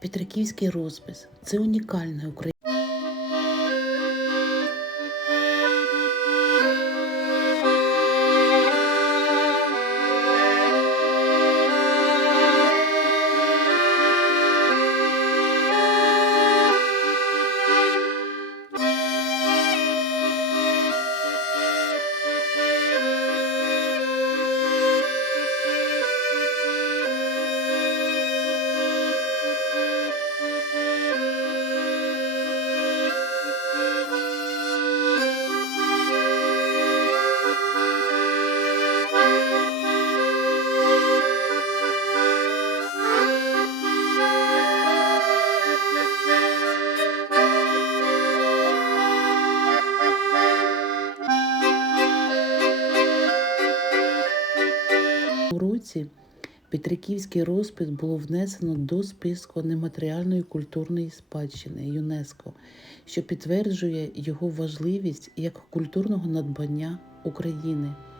Петриківський розпис це унікальне українське. У році Петриківський розпис було внесено до списку нематеріальної культурної спадщини ЮНЕСКО, що підтверджує його важливість як культурного надбання України.